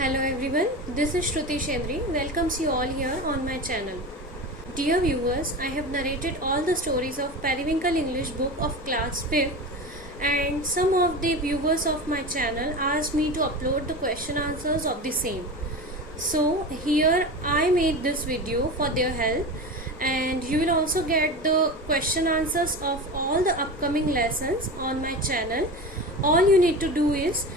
Hello everyone, this is Shruti Shendri, welcomes you all here on my channel. Dear viewers, I have narrated all the stories of Periwinkle English book of class 5th, and some of the viewers of my channel asked me to upload the question answers of the same. So here I made this video for their help, and you will also get the question answers of all the upcoming lessons on my channel. All you need to do is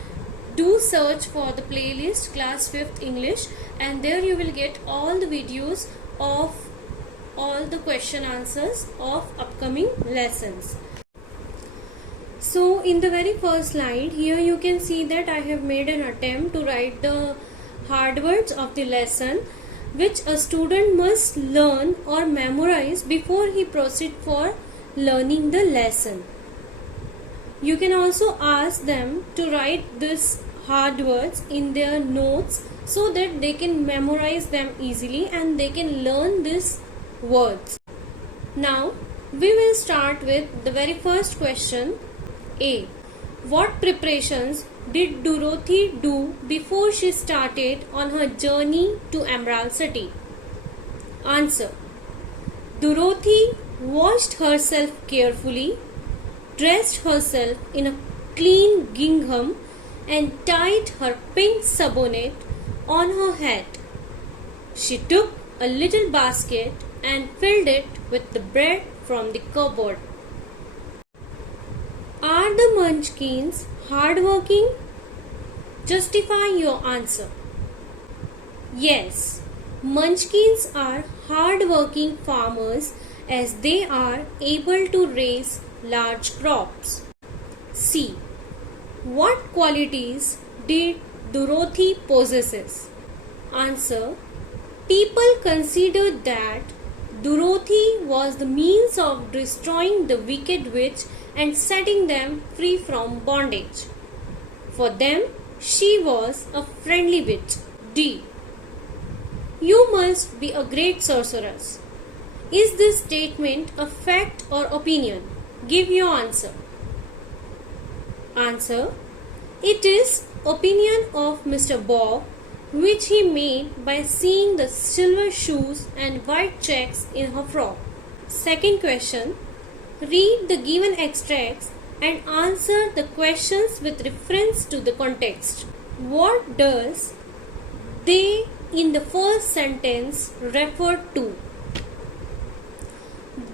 do search for the playlist class 5th English, and there you will get all the videos of all the question answers of upcoming lessons. So in the very first slide here you can see that I have made an attempt to write the hard words of the lesson which a student must learn or memorize before he proceed for learning the lesson. You can also ask them to write this hard words in their notes so that they can memorize them easily and they can learn these words. Now we will start with the very first question. A. What preparations did Dorothy do before she started on her journey to Emerald City? Answer. Dorothy washed herself carefully, dressed herself in a clean gingham and tied her pink sunbonnet on her head. She took a little basket and filled it with the bread from the cupboard. Are the Munchkins hardworking? Justify your answer. Yes, Munchkins are hardworking farmers as they are able to raise large crops. C. What qualities did Dorothy possess? Answer. People considered that Dorothy was the means of destroying the wicked witch and setting them free from bondage. For them, she was a friendly witch. D. You must be a great sorceress. Is this statement a fact or opinion? Give your answer. Answer. It is opinion of Mr. Bob, which he made by seeing the silver shoes and white checks in her frock. Second question. Read the given extracts and answer the questions with reference to the context. What does they in the first sentence refer to?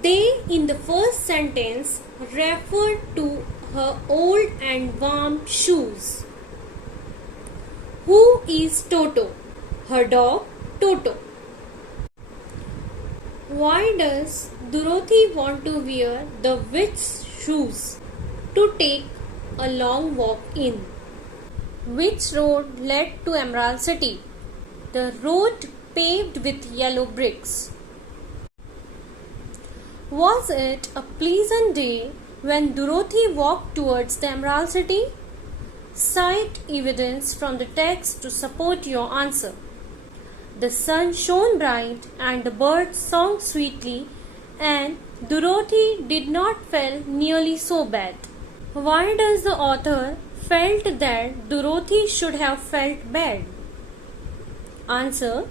They in the first sentence refer to her old and warm shoes. Who is Toto? Her dog Toto. Why does Dorothy want to wear the witch's shoes? To take a long walk in. Which road led to Emerald City? The road paved with yellow bricks. Was it a pleasant day when Dorothy walked towards the Emerald City? Cite evidence from the text to support your answer. The sun shone bright and the birds sang sweetly, and Dorothy did not feel nearly so bad. Why does the author felt that Dorothy should have felt bad? Answer.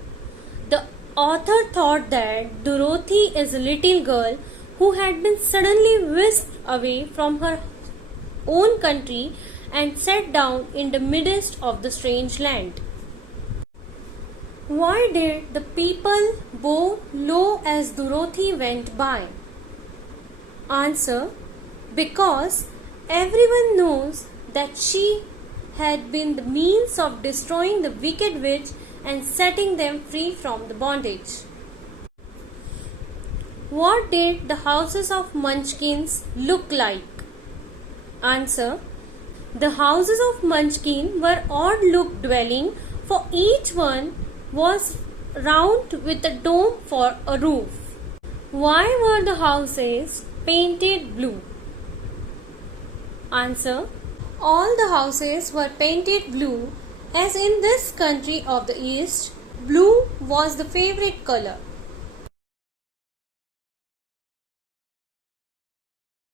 The author thought that Dorothy is a little girl who had been suddenly whisked away from her own country and set down in the midst of the strange land. Why did the people bow low as Dorothy went by? Answer. Because everyone knows that she had been the means of destroying the wicked witch and setting them free from the bondage. What did the houses of Munchkins look like? Answer. The houses of Munchkin were odd-look dwelling, for each one was round with a dome for a roof. Why were the houses painted blue? Answer. All the houses were painted blue as in this country of the East, blue was the favorite color.